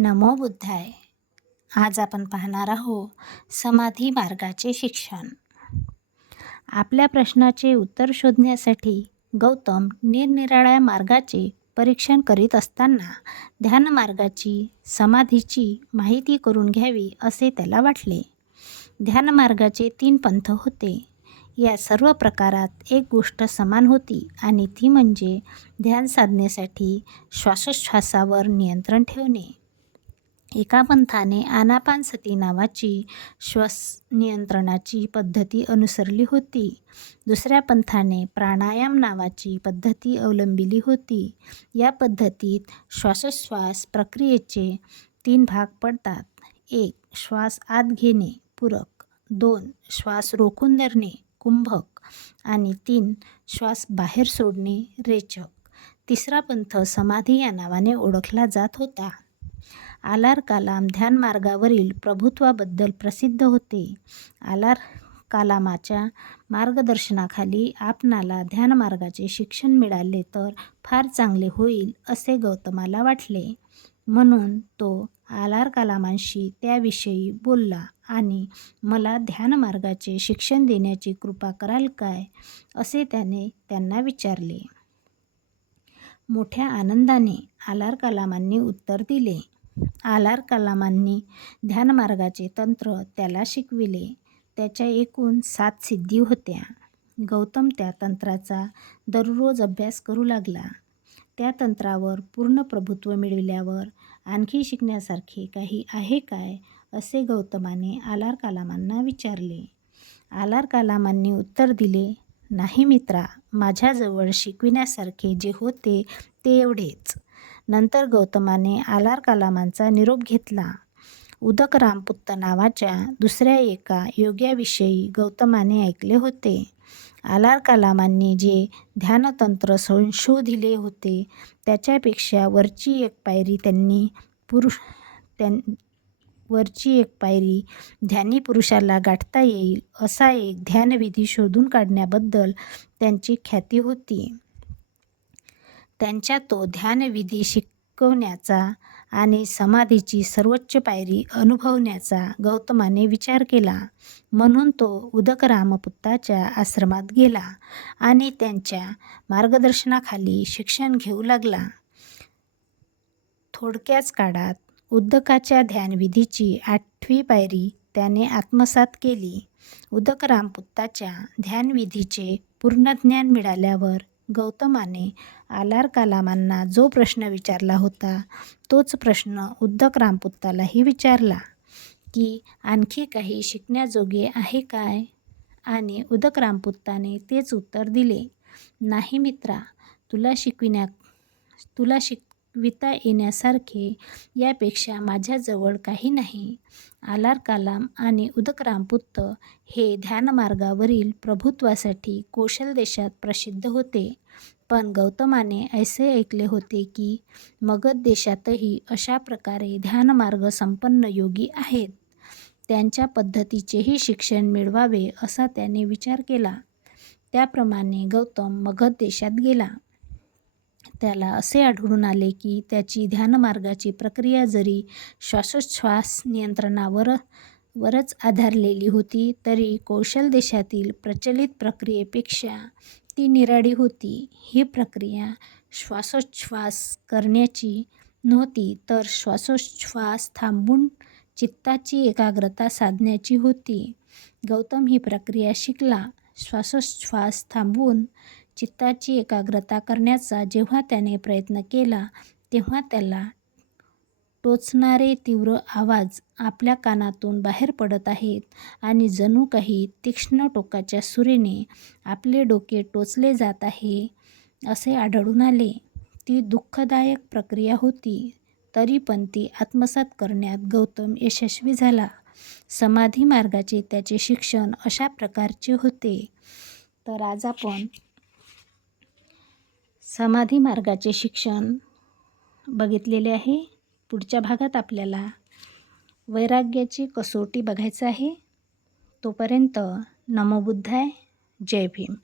नमो बुद्धाय. आज आपण पाहणार आहोत समाधी मार्गाचे शिक्षण. आपल्या प्रश्नाचे उत्तर शोधण्यासाठी गौतम निरनिराळ्या मार्गाचे परीक्षण करीत असताना ध्यान मार्गाची समाधीची माहिती करून घ्यावी असे त्याला वाटले. ध्यान मार्गाचे तीन पंथ होते. या सर्व प्रकारात एक गोष्ट समान होती आणि ती म्हणजे ध्यान साधनेसाठी श्वासोच्छ्वासावर नियंत्रण ठेवणे. एका पंथाने आनापानसती नावाची श्वास नियंत्रणाची पद्धती अनुसरली होती. दुसऱ्या पंथाने प्राणायाम नावाची पद्धती अवलंबिली होती. या पद्धतीत श्वासोच्छ्वास प्रक्रियेचे तीन भाग पडतात. एक श्वास आत घेणे पूरक. दोन श्वास रोखून धरणे कुंभक. आणि तीन श्वास बाहेर सोडणे रेचक. तिसरा पंथ समाधी या नावाने ओळखला जात होता. आलार कालाम ध्यान मार्गावरील प्रभुत्वाबद्दल प्रसिद्ध होते. आलार कालामाच्या मार्गदर्शनाखाली आपणाला ध्यानमार्गाचे शिक्षण मिळाले तर फार चांगले होईल असे गौतमाला वाटले. म्हणून तो आलार कालामांशी त्याविषयी बोलला आणि मला ध्यानमार्गाचे शिक्षण देण्याची कृपा कराल काय असे त्याने त्यांना विचारले. मोठ्या आनंदाने आलार कलामांनी उत्तर दिले. आलार कलामांनी ध्यानमार्गाचे तंत्र त्याला शिकविले. त्याच्या एकूण सात सिद्धी होत्या. गौतम त्या तंत्राचा दररोज अभ्यास करू लागला. त्या तंत्रावर पूर्ण प्रभुत्व मिळविल्यावर आणखी शिकण्यासारखे काही आहे काय असे गौतमाने आलार कलामांना विचारले. आलार कलामांनी उत्तर दिले नाही मित्रा माझ्याजवळ शिकविण्यासारखे जे होते ते एवढेच. नंतर गौतमाने आलार कलामांचा निरोप घेतला. उदक रामपुत्त नावाच्या दुसऱ्या एका योग्याविषयी गौतमाने ऐकले होते. आलार कलामांनी जे ध्यानतंत्र संशोधिले होते त्याच्यापेक्षा वरची एक पायरी त्यांनी पुरुष त्यां वरची एक पायरी ध्यानी पुरुषाला गाठता येईल असा एक ध्यानविधी शोधून काढण्याबद्दल त्यांची ख्याती होती. त्यांच्या तो ध्यानविधी शिकवण्याचा आणि समाधीची सर्वोच्च पायरी अनुभवण्याचा गौतमाने विचार केला. म्हणून तो उदकरामपुत्ताच्या आश्रमात गेला आणि त्यांच्या मार्गदर्शनाखाली शिक्षण घेऊ लागला. थोडक्याच काळात उद्दकाच्या ध्यानविधीची आठवी पायरी त्याने आत्मसात केली. उदक रामपुत्ताच्या ध्यानविधीचे पूर्ण ज्ञान मिळाल्यावर गौतमाने आलार कलामांना जो प्रश्न विचारला होता तोच प्रश्न उद्दक रामपुत्तालाही विचारला की आणखी काही शिकण्याजोगे आहे काय? आणि उदक रामपुत्ताने तेच उत्तर दिले नाही मित्रा तुला शिकविण्या तुला शिक विता येण्यासारखे यापेक्षा माझ्याजवळ काही नाही. आलार कालाम आणि उदकरामपुत्त हे ध्यानमार्गावरील प्रभुत्वासाठी कौशल देशात प्रसिद्ध होते. पण गौतमाने असे ऐकले होते की मगध देशातही अशा प्रकारे ध्यानमार्ग संपन्न योगी आहेत. त्यांच्या पद्धतीचेही शिक्षण मिळवावे असा त्याने विचार केला. त्याप्रमाणे गौतम मगध देशात गेला. त्याला असे आढळून आले की त्याची ध्यानमार्गाची प्रक्रिया जरी श्वासोच्छ्वास नियंत्रणावर वरच आधारलेली होती तरी कौशल देशातील प्रचलित प्रक्रियेपेक्षा ती निराळी होती. ही प्रक्रिया श्वासोच्छ्वास करण्याची नव्हती तर श्वासोच्छ्वास थांबून चित्ताची एकाग्रता साधण्याची होती. गौतम ही प्रक्रिया शिकला. श्वासोच्छ्वास थांबवून चित्ताची एकाग्रता करण्याचा जेव्हा त्याने प्रयत्न केला तेव्हा त्याला टोचणारे तीव्र आवाज आपल्या कानातून बाहेर पडत आहेत आणि जणू काही तीक्ष्ण टोकाच्या सुरीने आपले डोके टोचले जात आहे असे आढळून आले. ती दुःखदायक प्रक्रिया होती तरी पण ती आत्मसात करण्यात गौतम यशस्वी झाला. समाधी मार्गाचे त्याचे शिक्षण अशा प्रकारचे होते. तर आज आपण समाधी मार्गाचे शिक्षण बघितलेले आहे. पुढच्या भागात आपल्याला वैराग्याची कसोटी बघायचं आहे. तोपर्यंत नमोबुद्धाय जय भीम.